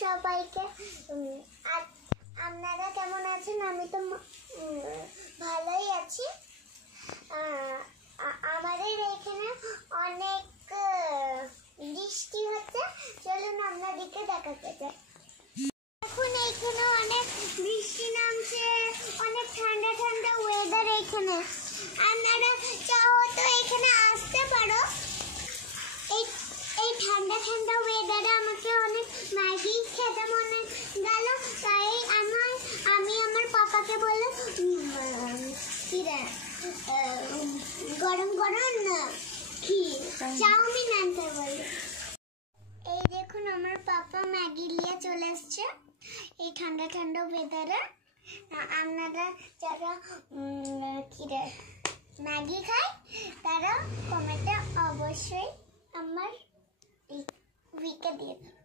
সবাইকে। আপনারা কেমন আছেন? আমি তো ভালোই আছি। আমাদের এখানে অনেক বৃষ্টি হচ্ছে, চলুন আপনাদেরকে দেখাতে চাই। এখন এখানে অনেক বৃষ্টি নামছে, অনেক ঠান্ডা ঠান্ডা ওয়েদার এখানে। আপনারা চাও তো এখানে আসতে পারো। এই ঠান্ডা ঠান্ডা ওয়েদারে আমাকে অনেক ম্যাগি খেতে মনে গেল, তাই আমি আমার পাপাকে বললাম গরম গরম চাউমিন আনতে বললো। এই দেখুন আমার পাপা ম্যাগি নিয়ে চলে আসছে এই ঠান্ডা ঠান্ডা ওয়েদারে। আপনারা যারা ম্যাগি খায় তারা কমেন্টে অবশ্যই আমার উইকে দিয়ে দেবে।